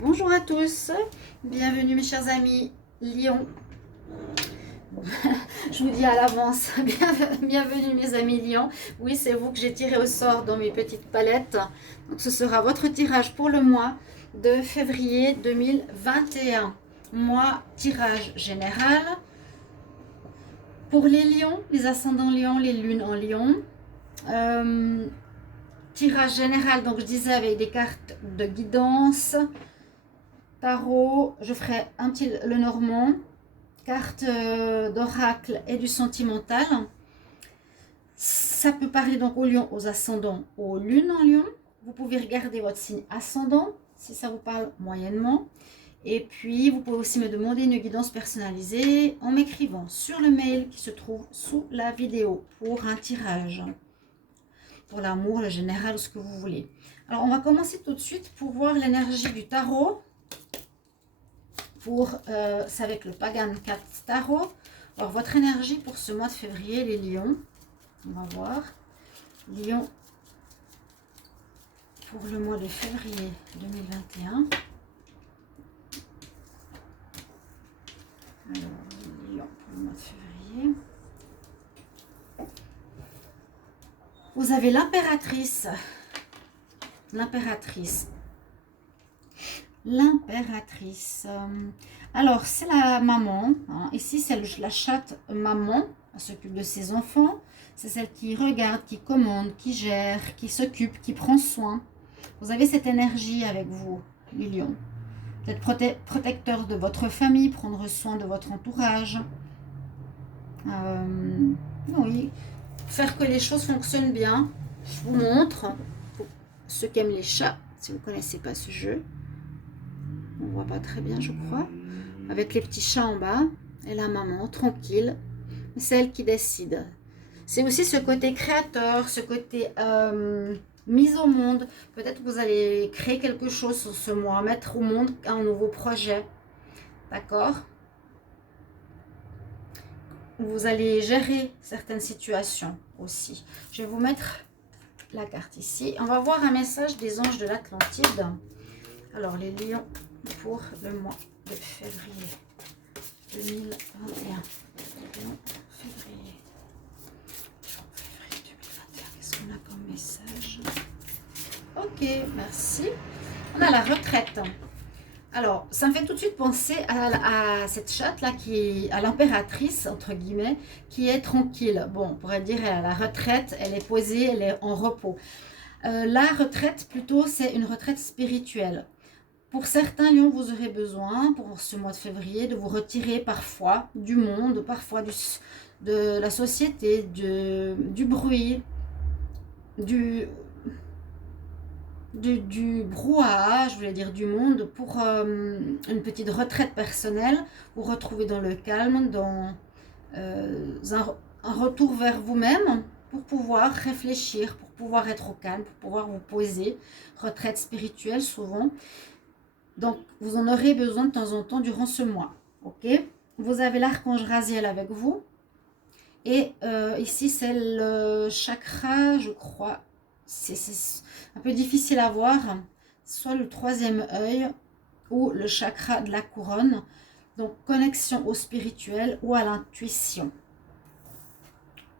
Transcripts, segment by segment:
Bonjour à tous, bienvenue mes chers amis Lion. Je vous dis à l'avance, bienvenue mes amis Lion. Oui, c'est vous que j'ai tiré au sort dans mes petites palettes. Donc ce sera votre tirage pour le mois de février 2021. Mois tirage général pour les lions, les ascendants lions, les lunes en lion. Tirage général, donc je disais avec des cartes de guidance. Tarot, je ferai un petit le normand, carte d'oracle et du sentimental. Ça peut parler donc aux lions, aux ascendants, aux lunes en lion. Vous pouvez regarder votre signe ascendant si ça vous parle moyennement. Et puis, vous pouvez aussi me demander une guidance personnalisée en m'écrivant sur le mail qui se trouve sous la vidéo pour un tirage. Pour l'amour, le général, ce que vous voulez. Alors, on va commencer tout de suite pour voir l'énergie du tarot. C'est avec le Pagan 4 Tarot. Alors, votre énergie pour ce mois de février, les lions. On va voir. Lion pour le mois de février 2021. Alors, Lion pour le mois de février. Vous avez l'impératrice. L'impératrice. L'impératrice. Alors, c'est la maman. Hein. Ici, c'est la chatte maman. Elle s'occupe de ses enfants. C'est celle qui regarde, qui commande, qui gère, qui s'occupe, qui prend soin. Vous avez cette énergie avec vous, les lions. D'être protecteur de votre famille, prendre soin de votre entourage. Oui, faire que les choses fonctionnent bien. Je vous montre. Pour ceux qui aiment les chats, si vous ne connaissez pas ce jeu. On voit pas très bien, je crois. Avec les petits chats en bas. Et la maman, tranquille. C'est elle qui décide. C'est aussi ce côté créateur, ce côté mise au monde. Peut-être que vous allez créer quelque chose sur ce mois, mettre au monde un nouveau projet. D'accord? Vous allez gérer certaines situations aussi. Je vais vous mettre la carte ici. On va voir un message des anges de l'Atlantide. Alors, les lions pour le mois de février 2021. Lions, février. Février 2021. Qu'est-ce qu'on a comme message? Ok, merci. On a la retraite. Alors, ça me fait tout de suite penser à cette chatte-là, à l'impératrice, entre guillemets, qui est tranquille. Bon, on pourrait dire à la retraite, elle est posée, elle est en repos. La retraite, plutôt, c'est une retraite spirituelle. Pour certains lions, vous aurez besoin, pour ce mois de février, de vous retirer parfois du monde, parfois de la société, du bruit, du brouhaha, je voulais dire du monde, pour une petite retraite personnelle, vous retrouver dans le calme, dans un retour vers vous-même, pour pouvoir réfléchir, pour pouvoir être au calme, pour pouvoir vous poser. Retraite spirituelle souvent. Donc, vous en aurez besoin de temps en temps durant ce mois. Ok? Vous avez l'archange Raziel avec vous. Et ici, c'est le chakra, je crois. C'est un peu difficile à voir. Soit le troisième œil ou le chakra de la couronne. Donc, connexion au spirituel ou à l'intuition.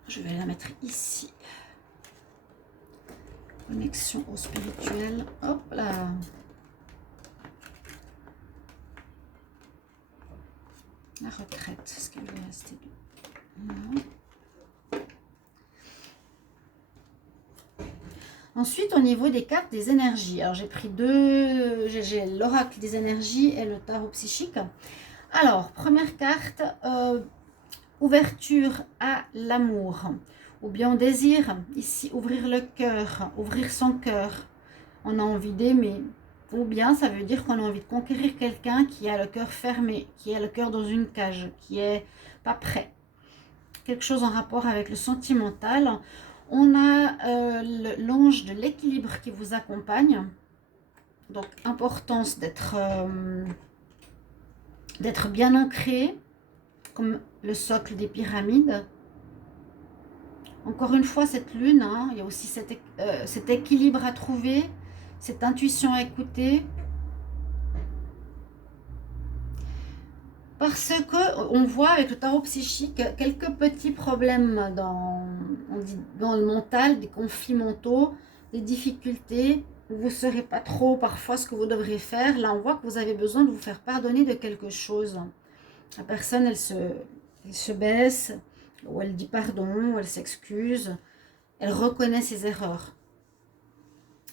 Je vais la mettre ici. Connexion au spirituel. Hop là. La retraite, est-ce qu'elle va rester? Non. Ensuite, au niveau des cartes des énergies, alors j'ai pris j'ai l'oracle des énergies et le tarot psychique. Alors, première carte, ouverture à l'amour, ou bien on désire ici ouvrir le cœur, ouvrir son cœur. On a envie d'aimer. Ou bien ça veut dire qu'on a envie de conquérir quelqu'un qui a le cœur fermé, qui a le cœur dans une cage, qui est pas prêt. Quelque chose en rapport avec le sentimental. On a l'ange de l'équilibre qui vous accompagne. Donc, importance d'être bien ancré, comme le socle des pyramides. Encore une fois, cette lune, hein, il y a aussi cet équilibre à trouver, cette intuition à écouter. Parce que on voit avec le tarot psychique quelques petits problèmes dans le mental, des conflits mentaux, des difficultés, où vous ne saurez pas trop parfois ce que vous devrez faire. Là, on voit que vous avez besoin de vous faire pardonner de quelque chose. La personne, elle se baisse, ou elle dit pardon, ou elle s'excuse, elle reconnaît ses erreurs.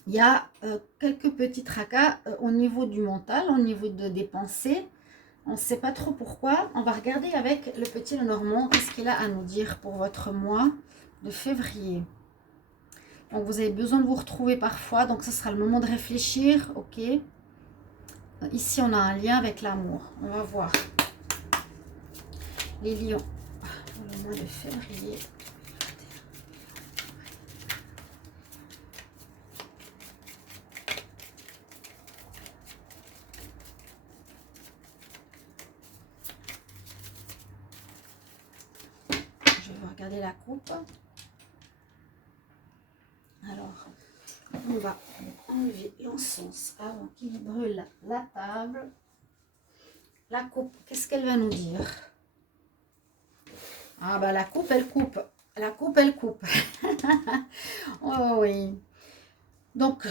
Il y a quelques petits tracas au niveau du mental, au niveau des pensées. On ne sait pas trop pourquoi. On va regarder avec le petit Lenormand qu'est-ce qu'il a à nous dire pour votre mois de février. Donc vous avez besoin de vous retrouver parfois, donc ce sera le moment de réfléchir, ok. Ici on a un lien avec l'amour, on va voir. Les lions, pour le mois de février. Je vais regarder la coupe. Alors, on va enlever l'encens avant qu'il brûle la table. La coupe, qu'est-ce qu'elle va nous dire? Ah bah la coupe, elle coupe. La coupe, elle coupe. Oh oui. Donc,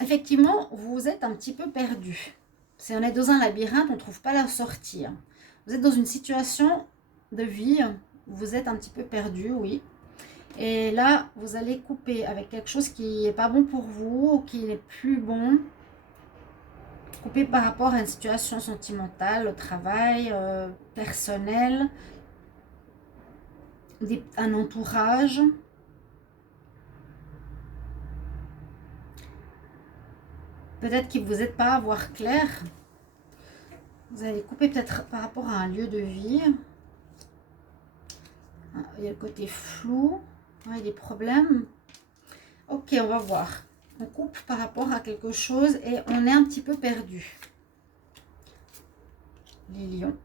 effectivement, vous êtes un petit peu perdu. Si on est dans un labyrinthe, on ne trouve pas la sortie. Vous êtes dans une situation de vie où vous êtes un petit peu perdu, oui. Et là, vous allez couper avec quelque chose qui n'est pas bon pour vous, ou qui n'est plus bon. Couper par rapport à une situation sentimentale, au travail, personnel, un entourage. Peut-être que vous n'êtes pas à voir clair. Vous allez couper peut-être par rapport à un lieu de vie. Il y a le côté flou. Il y a des problèmes. Ok, on va voir. On coupe par rapport à quelque chose et on est un petit peu perdu. Les lions.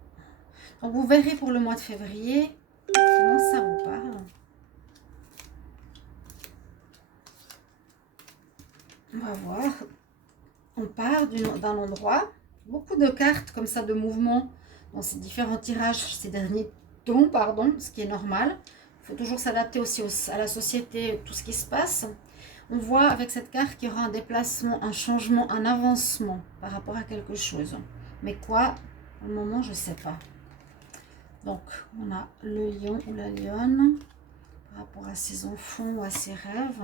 Donc vous verrez pour le mois de février comment ça vous parle. On va voir. On part d'un endroit. Beaucoup de cartes comme ça de mouvement dans ces différents tirages, ces derniers tons, pardon, ce qui est normal. Il faut toujours s'adapter aussi à la société, tout ce qui se passe. On voit avec cette carte qu'il y aura un déplacement, un changement, un avancement par rapport à quelque chose. Mais quoi? Pour le moment, je ne sais pas. Donc, on a le lion ou la lionne par rapport à ses enfants ou à ses rêves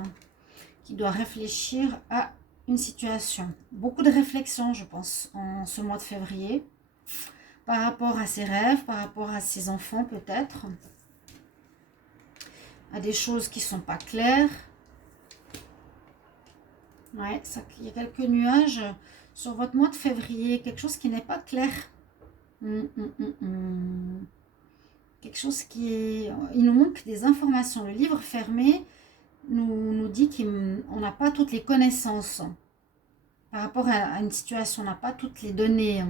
qui doit réfléchir à une situation. Beaucoup de réflexions, je pense, en ce mois de février par rapport à ses rêves, par rapport à ses enfants peut-être, à des choses qui ne sont pas claires. Ouais, il y a quelques nuages sur votre mois de février, quelque chose qui n'est pas clair. Quelque chose qui est... Il nous manque des informations. Le livre fermé nous dit qu'on n'a pas toutes les connaissances par rapport à une situation, on n'a pas toutes les données.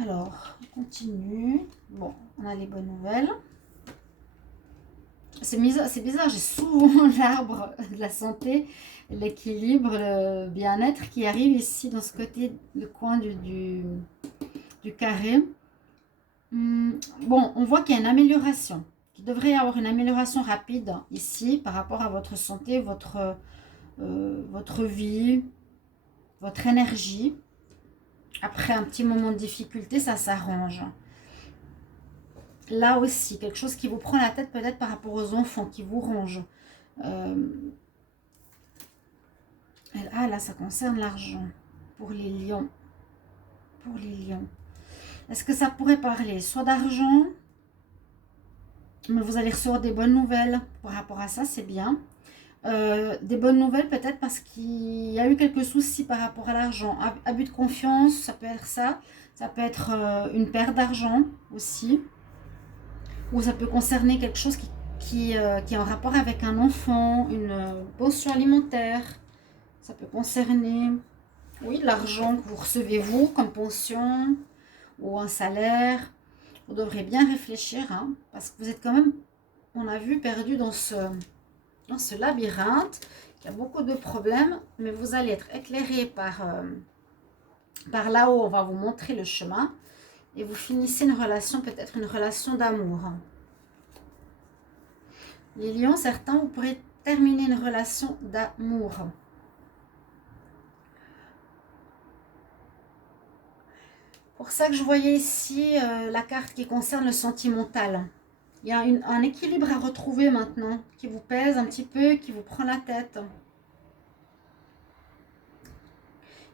Alors, on continue. Bon, on a les bonnes nouvelles. C'est bizarre, j'ai souvent l'arbre de la santé, l'équilibre, le bien-être qui arrive ici dans ce côté, le coin du carré. Bon, on voit qu'il y a une amélioration, qu'il devrait y avoir une amélioration rapide ici par rapport à votre santé, votre vie, votre énergie. Après un petit moment de difficulté, ça s'arrange. Là aussi, quelque chose qui vous prend la tête peut-être par rapport aux enfants, qui vous ronge. Ah là, ça concerne l'argent pour les lions. Pour les lions. Est-ce que ça pourrait parler soit d'argent, mais vous allez recevoir des bonnes nouvelles par rapport à ça, c'est bien. Des bonnes nouvelles peut-être parce qu'il y a eu quelques soucis par rapport à l'argent. Abus de confiance, ça peut être ça. Ça peut être une perte d'argent aussi. Ou ça peut concerner quelque chose qui est en rapport avec un enfant, une pension alimentaire. Ça peut concerner, oui, l'argent que vous recevez vous comme pension ou un salaire. Vous devrez bien réfléchir, hein, parce que vous êtes quand même, on a vu, perdu dans ce labyrinthe. Il y a beaucoup de problèmes, mais vous allez être éclairé par Par là-haut, on va vous montrer le chemin. Et vous finissez une relation, peut-être une relation d'amour. Les lions, certains, vous pourrez terminer une relation d'amour. Pour ça que je voyais ici la carte qui concerne le sentimental. Il y a un équilibre à retrouver maintenant, qui vous pèse un petit peu, qui vous prend la tête.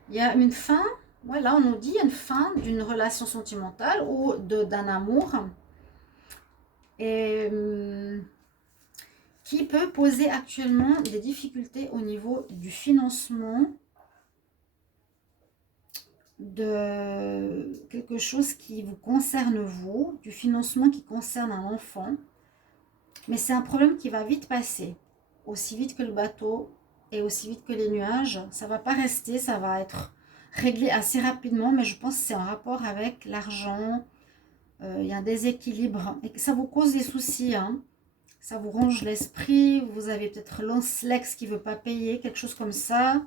Il y a une fin, voilà, on nous dit une fin d'une relation sentimentale ou d'un amour. Et qui peut poser actuellement des difficultés au niveau du financement de quelque chose qui vous concerne vous, du financement qui concerne un enfant. Mais c'est un problème qui va vite passer, aussi vite que le bateau et aussi vite que les nuages. Ça ne va pas rester, ça va être réglé assez rapidement, mais je pense que c'est en rapport avec l'argent. Il y a un déséquilibre et que ça vous cause des soucis, hein. Ça vous ronge l'esprit, vous avez peut-être l'ex qui ne veut pas payer, quelque chose comme ça.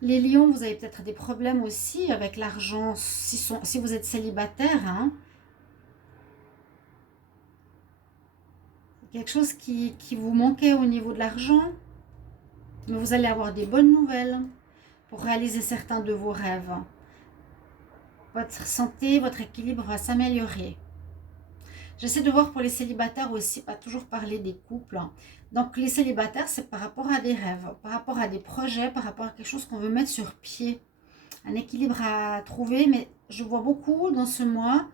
Les lions, vous avez peut-être des problèmes aussi avec l'argent si vous êtes célibataire, hein. Quelque chose qui vous manquait au niveau de l'argent, mais vous allez avoir des bonnes nouvelles pour réaliser certains de vos rêves. Votre santé, votre équilibre va s'améliorer. J'essaie de voir pour les célibataires aussi, pas toujours parler des couples. Donc les célibataires, c'est par rapport à des rêves, par rapport à des projets, par rapport à quelque chose qu'on veut mettre sur pied. Un équilibre à trouver, mais je vois beaucoup dans ce mois,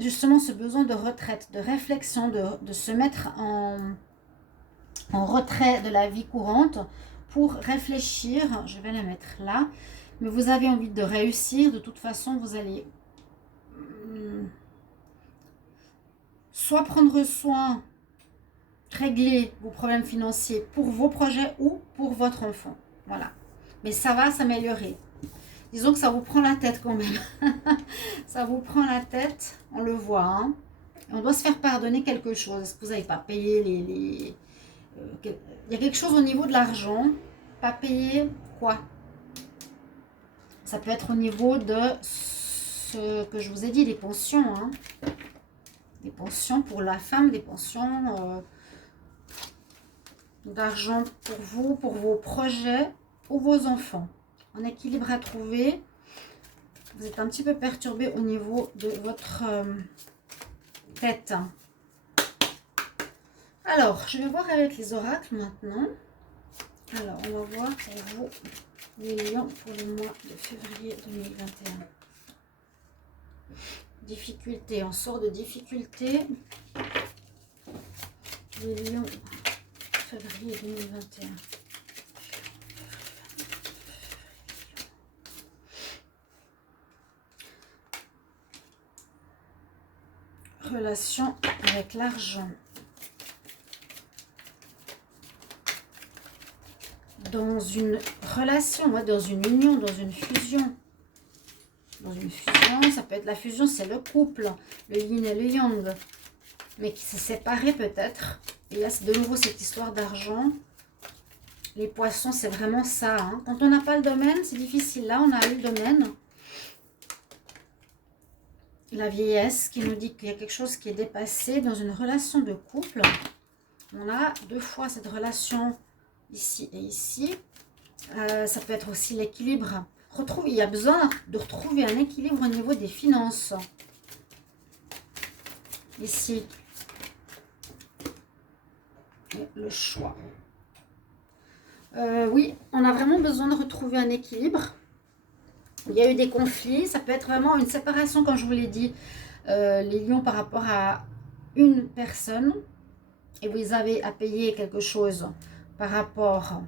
justement ce besoin de retraite, de réflexion, de se mettre en retrait de la vie courante pour réfléchir. Je vais la mettre là. Mais vous avez envie de réussir, de toute façon, vous allez soit prendre soin, régler vos problèmes financiers pour vos projets ou pour votre enfant. Voilà. Mais ça va s'améliorer. Disons que ça vous prend la tête quand même. Ça vous prend la tête, on le voit. Hein. On doit se faire pardonner quelque chose. Est-ce que vous n'avez pas payé il y a quelque chose au niveau de l'argent. Pas payer quoi? Ça peut être au niveau de ce que je vous ai dit, les pensions. Hein. Des pensions pour la femme, des pensions d'argent pour vous, pour vos projets ou vos enfants. Un équilibre à trouver. Vous êtes un petit peu perturbé au niveau de votre tête. Alors, je vais voir avec les oracles maintenant. Alors, on va voir pour vous, les lions, pour le mois de février 2021. Difficulté, on sort de difficulté. Les lions, février 2021. Relation avec l'argent. Dans une relation, dans une union, dans une fusion. Dans une fusion, ça peut être la fusion, c'est le couple, le yin et le yang. Mais qui s'est séparé peut-être. Et là, c'est de nouveau cette histoire d'argent. Les poissons, c'est vraiment ça. Hein. Quand on n'a pas le domaine, c'est difficile. Là, on a eu le domaine. La vieillesse qui nous dit qu'il y a quelque chose qui est dépassé dans une relation de couple. On a deux fois cette relation ici et ici. Ça peut être aussi l'équilibre. Il y a besoin de retrouver un équilibre au niveau des finances. Ici. Et le choix. Oui, on a vraiment besoin de retrouver un équilibre. Il y a eu des conflits, ça peut être vraiment une séparation, comme je vous l'ai dit, les lions par rapport à une personne, et vous avez à payer quelque chose par rapport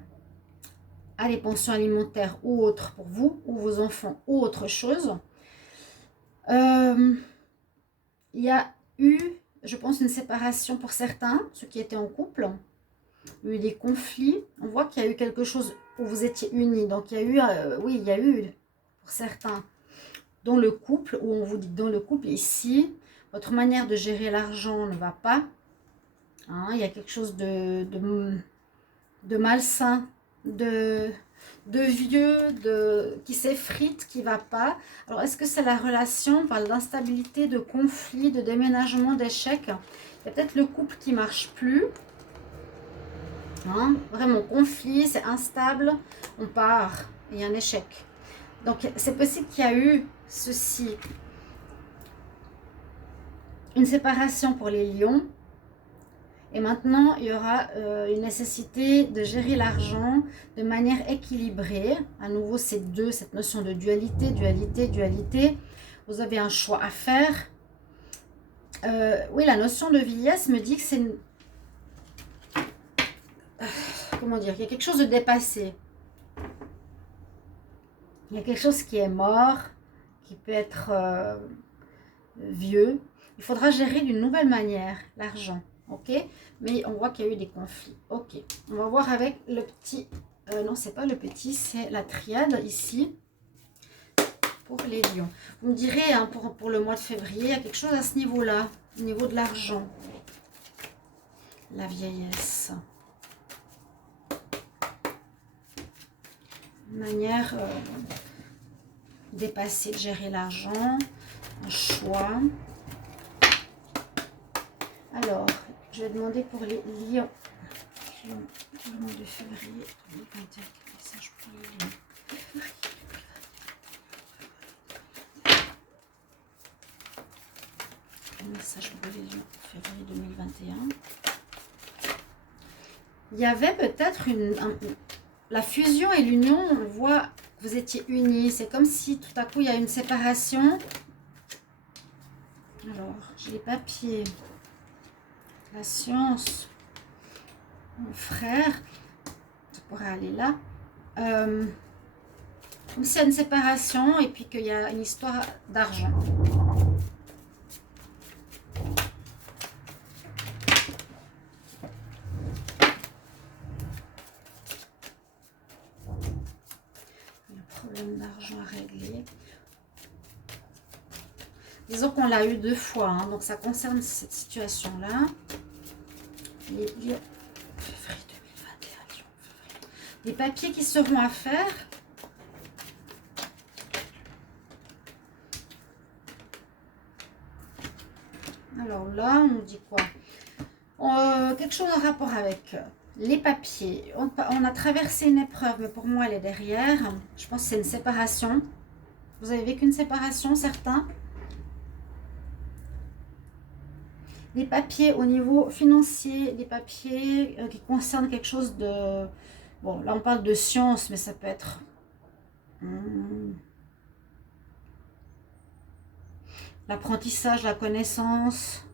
à des pensions alimentaires ou autres pour vous, ou vos enfants, ou autre chose. Il y a eu, je pense, une séparation pour certains, ceux qui étaient en couple. Il y a eu des conflits, on voit qu'il y a eu quelque chose où vous étiez unis, donc il y a eu, oui, il y a eu... pour certains, dans le couple, où on vous dit dans le couple, ici, votre manière de gérer l'argent ne va pas. Hein, il y a quelque chose de malsain, de vieux, qui s'effrite, qui ne va pas. Alors, est-ce que c'est la relation? On parle d'instabilité, de conflit, de déménagement, d'échec. Il y a peut-être le couple qui ne marche plus. Hein, vraiment, conflit, c'est instable, on part, il y a un échec. Donc, c'est possible qu'il y a eu ceci. Une séparation pour les lions. Et maintenant, il y aura une nécessité de gérer l'argent de manière équilibrée. À nouveau, c'est cette notion de dualité, dualité, dualité. Vous avez un choix à faire. Oui, la notion de vieillesse me dit que c'est une... Comment dire? Il y a quelque chose de dépassé. Il y a quelque chose qui est mort, qui peut être vieux. Il faudra gérer d'une nouvelle manière l'argent. Ok, mais on voit qu'il y a eu des conflits. Ok, on va voir avec le petit, non c'est pas le petit, c'est la triade ici pour les lions. Vous me direz hein, pour le mois de février, il y a quelque chose à ce niveau là, au niveau de l'argent, la vieillesse, une manière dépassée de gérer l'argent, un choix. Alors je vais demander pour les lions. Le mois de février 2021, quel message pour les lions? Quel message pour les lions février 2021? Il y avait peut-être la fusion et l'union, on voit que vous étiez unis. C'est comme si tout à coup il y a une séparation. Alors, j'ai les papiers. La science, mon frère, ça pourrait aller là. Comme s'il y a une séparation et puis qu'il y a une histoire d'argent. Il y a un problème d'argent à régler. Disons qu'on l'a eu 2 fois, hein, donc ça concerne cette situation-là. Les février 2021. Les papiers qui seront à faire. Alors là, on nous dit quoi? Quelque chose en rapport avec les papiers. On a traversé une épreuve, mais pour moi, elle est derrière. Je pense que c'est une séparation. Vous avez vécu une séparation, certains? Des papiers au niveau financier, des papiers qui concernent quelque chose de... Bon, là on parle de science, mais ça peut être... l'apprentissage, la connaissance.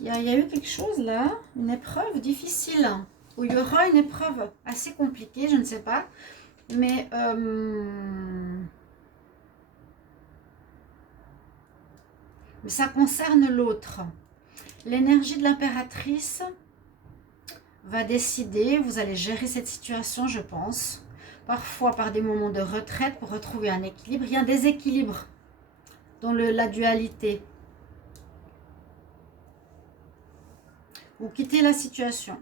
Il y a eu quelque chose là, une épreuve difficile, où il y aura une épreuve assez compliquée, je ne sais pas, mais... mais ça concerne l'autre. L'énergie de l'impératrice va décider, vous allez gérer cette situation, je pense. Parfois par des moments de retraite pour retrouver un équilibre. Il y a un déséquilibre dans la dualité. Vous quittez la situation.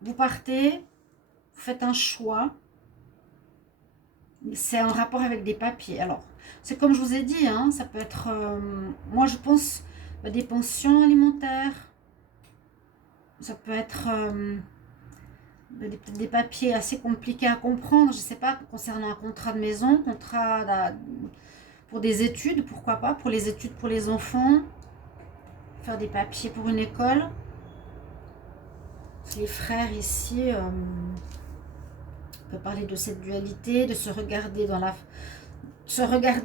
Vous partez, vous faites un choix. C'est en rapport avec des papiers. Alors, c'est comme je vous ai dit, hein, ça peut être, moi je pense, des pensions alimentaires. Ça peut être des papiers assez compliqués à comprendre. Je ne sais pas, concernant un contrat de maison, pour des études, pourquoi pas, pour les études pour les enfants. Faire des papiers pour une école. Les frères ici... on peut parler de cette dualité, de se regarder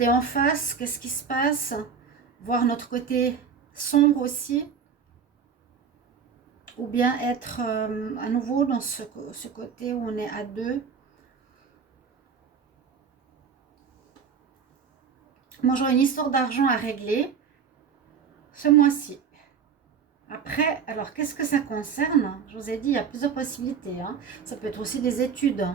en face, qu'est-ce qui se passe, voir notre côté sombre aussi, ou bien être à nouveau dans ce côté où on est à deux. Moi j'aurai une histoire d'argent à régler ce mois-ci. Après, alors qu'est-ce que ça concerne? Je vous ai dit, il y a plusieurs possibilités, hein. Ça peut être aussi des études.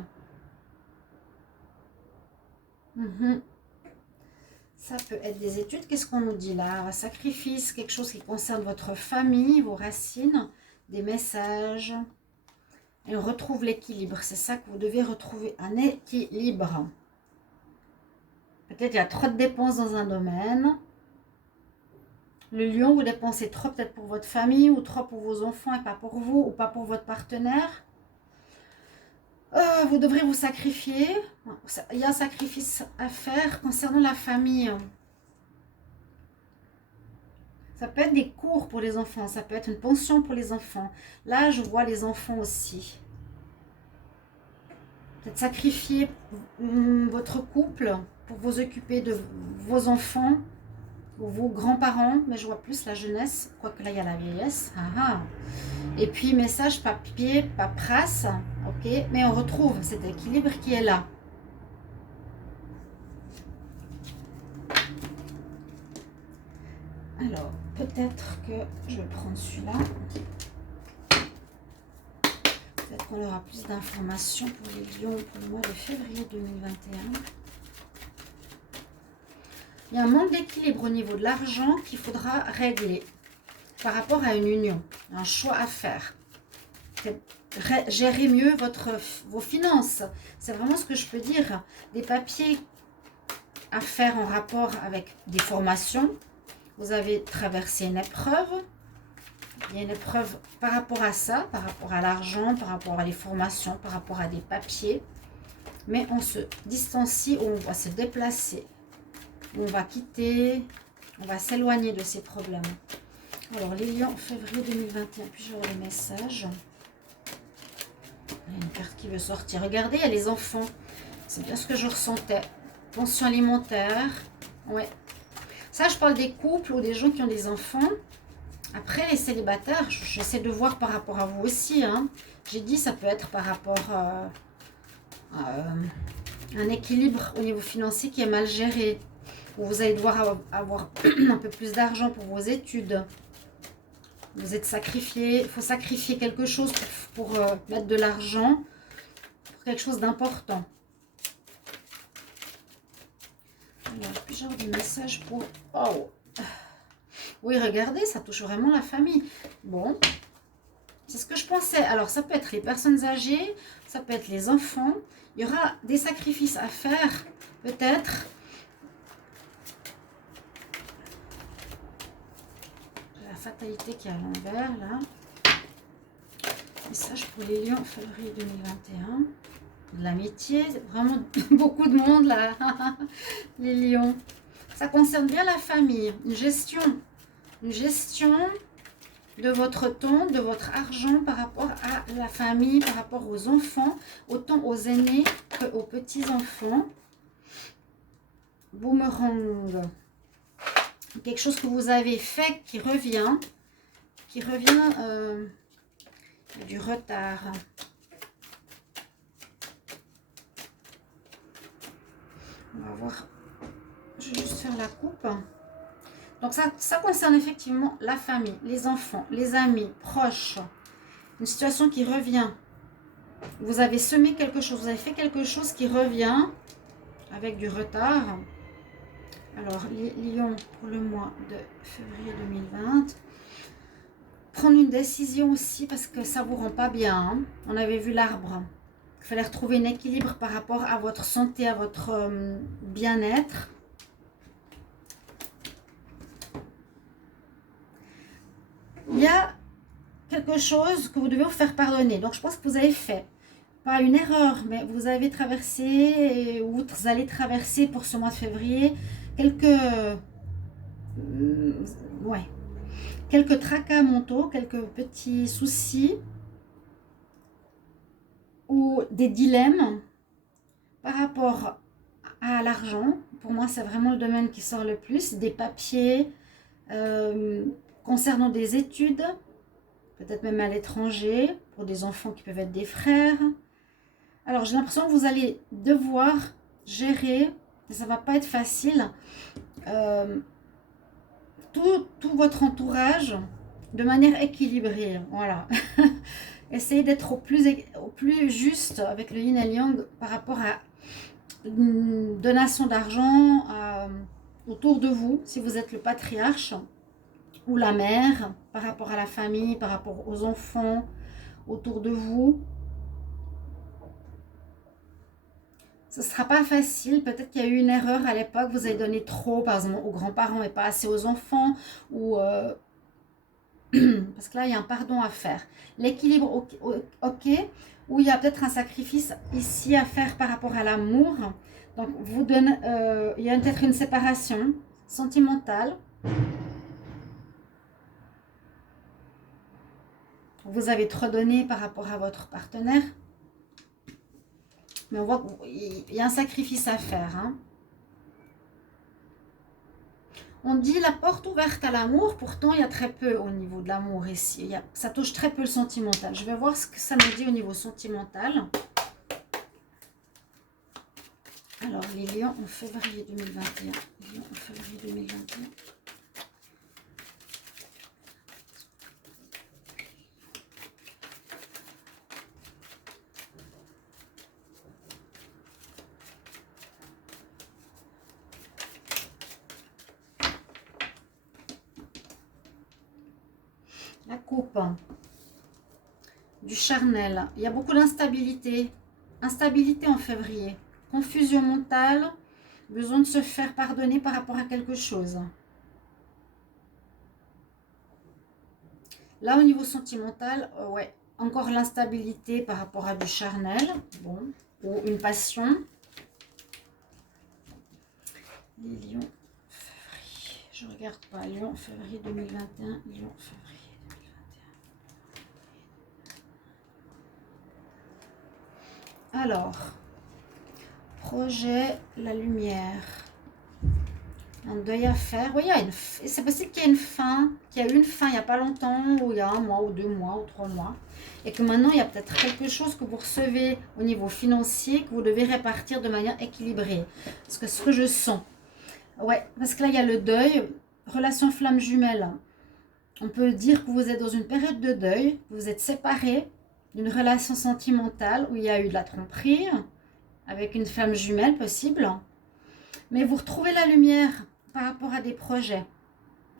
Ça peut être des études. Qu'est-ce qu'on nous dit là? Un sacrifice, quelque chose qui concerne votre famille, vos racines, des messages. Et on retrouve l'équilibre. C'est ça que vous devez retrouver, un équilibre. Peut-être il y a trop de dépenses dans un domaine. Le lion, vous dépensez trop peut-être pour votre famille ou trop pour vos enfants et pas pour vous ou pas pour votre partenaire. Vous devrez vous sacrifier. Il y a un sacrifice à faire concernant la famille. Ça peut être des cours pour les enfants, ça peut être une pension pour les enfants. Là, je vois les enfants aussi. Peut-être sacrifier votre couple pour vous occuper de vos enfants ou vos grands-parents. Mais je vois plus la jeunesse, quoique là, il y a la vieillesse. Et puis, message, papier, paperasse. Ok, mais on retrouve cet équilibre qui est là. Alors, peut-être que je vais prendre celui-là. Peut-être qu'on aura plus d'informations pour les lions pour le mois de février 2021. Il y a un manque d'équilibre au niveau de l'argent qu'il faudra régler par rapport à une union. Un choix à faire. Gérer mieux vos finances. C'est vraiment ce que je peux dire. Des papiers à faire en rapport avec des formations. Vous avez traversé une épreuve. Il y a une épreuve par rapport à ça, par rapport à l'argent, par rapport à les formations, par rapport à des papiers. Mais on se distancie, on va se déplacer. On va quitter, on va s'éloigner de ces problèmes. Alors, les lions, février 2021, puis je vais avoir les messages. Il y a une carte qui veut sortir. Regardez, il y a les enfants. C'est bien ce que je ressentais. Pension alimentaire. Ouais. Ça, je parle des couples ou des gens qui ont des enfants. Après, les célibataires, j'essaie de voir par rapport à vous aussi. Hein. J'ai dit, ça peut être par rapport à un équilibre au niveau financier qui est mal géré. Où vous allez devoir avoir un peu plus d'argent pour vos études. Vous êtes sacrifié. Il faut sacrifier quelque chose pour mettre de l'argent pour quelque chose d'important. Alors, puis j'ai des messages pour... Oh. Oui, regardez, ça touche vraiment la famille. Bon, c'est ce que je pensais. Alors, ça peut être les personnes âgées, ça peut être les enfants. Il y aura des sacrifices à faire, peut-être. J'ai la fatalité qui est à l'envers, là. Message pour les lions, février 2021. De l'amitié, vraiment beaucoup de monde, là. Les lions. Ça concerne bien la famille, une gestion de votre temps, de votre argent par rapport à la famille, par rapport aux enfants, autant aux aînés qu'aux petits-enfants. Boomerang. Quelque chose que vous avez fait qui revient du retard. On va voir. Je vais juste faire la coupe. Donc ça concerne effectivement la famille, les enfants, les amis, proches. Une situation qui revient. Vous avez semé quelque chose, vous avez fait quelque chose qui revient avec du retard. Alors, les lions pour le mois de février 2020. Prendre une décision aussi parce que ça ne vous rend pas bien. Hein. On avait vu l'arbre. Il fallait retrouver un équilibre par rapport à votre santé, à votre bien-être. Il y a quelque chose que vous devez vous faire pardonner. Donc, je pense que vous avez fait, pas une erreur, mais vous avez traversé, ou vous allez traverser pour ce mois de février, quelques tracas mentaux, quelques petits soucis, ou des dilemmes par rapport à l'argent. Pour moi, c'est vraiment le domaine qui sort le plus. Des papiers concernant des études, peut-être même à l'étranger, pour des enfants qui peuvent être des frères. Alors, j'ai l'impression que vous allez devoir gérer, et ça ne va pas être facile, tout votre entourage de manière équilibrée. Voilà. Essayez d'être au plus juste avec le yin et le yang par rapport à une donation d'argent, autour de vous, si vous êtes le patriarche ou la mère, par rapport à la famille, par rapport aux enfants autour de vous. Ce ne sera pas facile, peut-être qu'il y a eu une erreur à l'époque, vous avez donné trop par exemple aux grands-parents et pas assez aux enfants, ou parce que là il y a un pardon à faire. L'équilibre, ok, ou il y a peut-être un sacrifice ici à faire par rapport à l'amour. Donc vous donne, il y a peut-être une séparation sentimentale. Vous avez trop donné par rapport à votre partenaire. Mais on voit qu'il y a un sacrifice à faire. Hein. On dit la porte ouverte à l'amour, pourtant il y a très peu au niveau de l'amour ici. Ça touche très peu le sentimental. Je vais voir ce que ça me dit au niveau sentimental. Alors, les lions en février 2021. Les lions en février 2021. La coupe du charnel. Il y a beaucoup d'instabilité. Instabilité en février. Confusion mentale. Besoin de se faire pardonner par rapport à quelque chose. Là, au niveau sentimental, ouais, encore l'instabilité par rapport à du charnel. Bon, ou une passion. Les lions, février. Je regarde pas. Lion, février 2021. Lion, février. Alors, projet, la lumière. Un deuil à faire. Oui, c'est possible qu'il y ait une fin, qu'il y a eu une fin il n'y a pas longtemps, ou il y a 1 mois, ou 2 mois, ou 3 mois. Et que maintenant, il y a peut-être quelque chose que vous recevez au niveau financier, que vous devez répartir de manière équilibrée. Parce que ce que je sens. Ouais, parce que là, il y a le deuil, relation flamme jumelle. On peut dire que vous êtes dans une période de deuil, vous êtes séparés d'une relation sentimentale où il y a eu de la tromperie, avec une flamme jumelle possible. Mais vous retrouvez la lumière par rapport à des projets.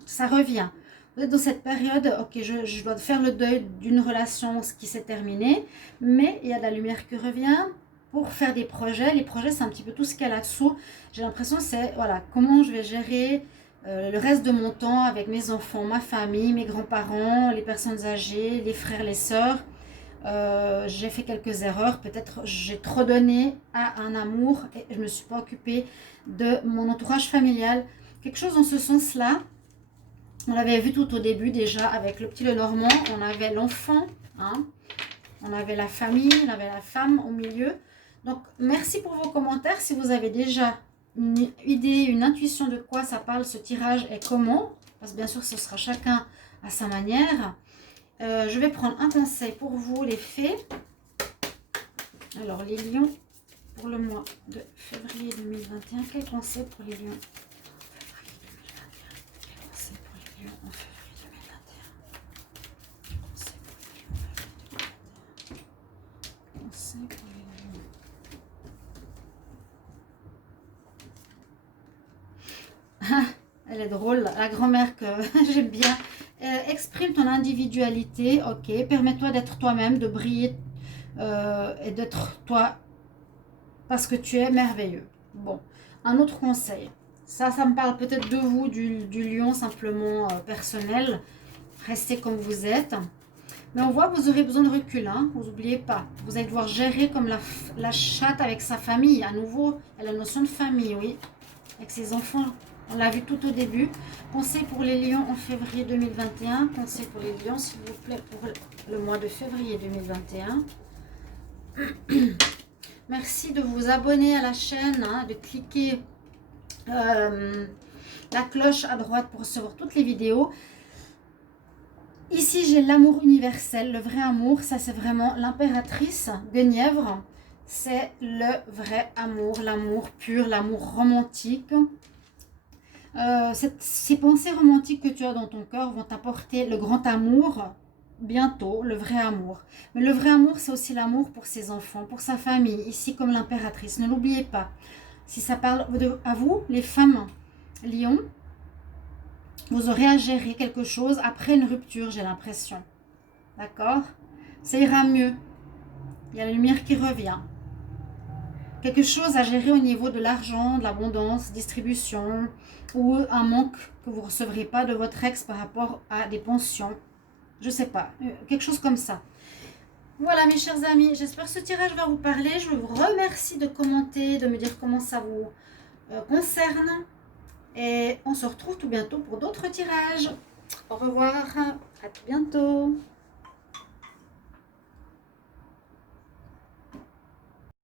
Ça revient. Vous êtes dans cette période, ok, je dois faire le deuil d'une relation qui s'est terminée, mais il y a de la lumière qui revient pour faire des projets. Les projets, c'est un petit peu tout ce qu'il y a là-dessous. J'ai l'impression, c'est voilà, comment je vais gérer le reste de mon temps avec mes enfants, ma famille, mes grands-parents, les personnes âgées, les frères, les sœurs. J'ai fait quelques erreurs, peut-être j'ai trop donné à un amour et je ne me suis pas occupée de mon entourage familial. Quelque chose dans ce sens-là. On l'avait vu tout au début déjà avec le petit Lenormand. On avait l'enfant, hein, on avait la famille, on avait la femme au milieu. Donc, merci pour vos commentaires. Si vous avez déjà une idée, une intuition de quoi ça parle, ce tirage et comment, parce que bien sûr, ce sera chacun à sa manière. Je vais prendre un conseil pour vous, les fées. Alors, les lions, pour le mois de février 2021, quel conseil pour les lions en février 2021? Quel conseil pour les lions en février 2021? Quel conseil pour les lions en février 2021? Conseil pour les lions. Ah, elle est drôle, la grand-mère que j'aime bien. Exprime ton individualité, ok. Permets-toi d'être toi-même, de briller et d'être toi parce que tu es merveilleux. Bon, un autre conseil. Ça me parle peut-être de vous, du lion simplement personnel. Restez comme vous êtes. Mais on voit que vous aurez besoin de recul, hein. Vous n'oubliez pas. Vous allez devoir gérer comme la chatte avec sa famille. À nouveau, elle a la notion de famille, oui. Avec ses enfants. On l'a vu tout au début. Conseil pour les lions en février 2021. Conseil pour les lions, s'il vous plaît, pour le mois de février 2021. Merci de vous abonner à la chaîne, hein, de cliquer la cloche à droite pour recevoir toutes les vidéos. Ici, j'ai l'amour universel, le vrai amour. Ça, c'est vraiment l'impératrice Guenièvre. C'est le vrai amour, l'amour pur, l'amour romantique. Ces pensées romantiques que tu as dans ton cœur vont t'apporter le grand amour bientôt, le vrai amour. Mais le vrai amour, c'est aussi l'amour pour ses enfants, pour sa famille, ici comme l'impératrice. Ne l'oubliez pas. Si ça parle à vous, les femmes, Lion, vous aurez à gérer quelque chose après une rupture, j'ai l'impression. D'accord? Ça ira mieux. Il y a la lumière qui revient. Quelque chose à gérer au niveau de l'argent, de l'abondance, distribution, ou un manque que vous ne recevrez pas de votre ex par rapport à des pensions. Je ne sais pas, quelque chose comme ça. Voilà mes chers amis, j'espère que ce tirage va vous parler. Je vous remercie de commenter, de me dire comment ça vous concerne. Et on se retrouve tout bientôt pour d'autres tirages. Au revoir, à tout bientôt.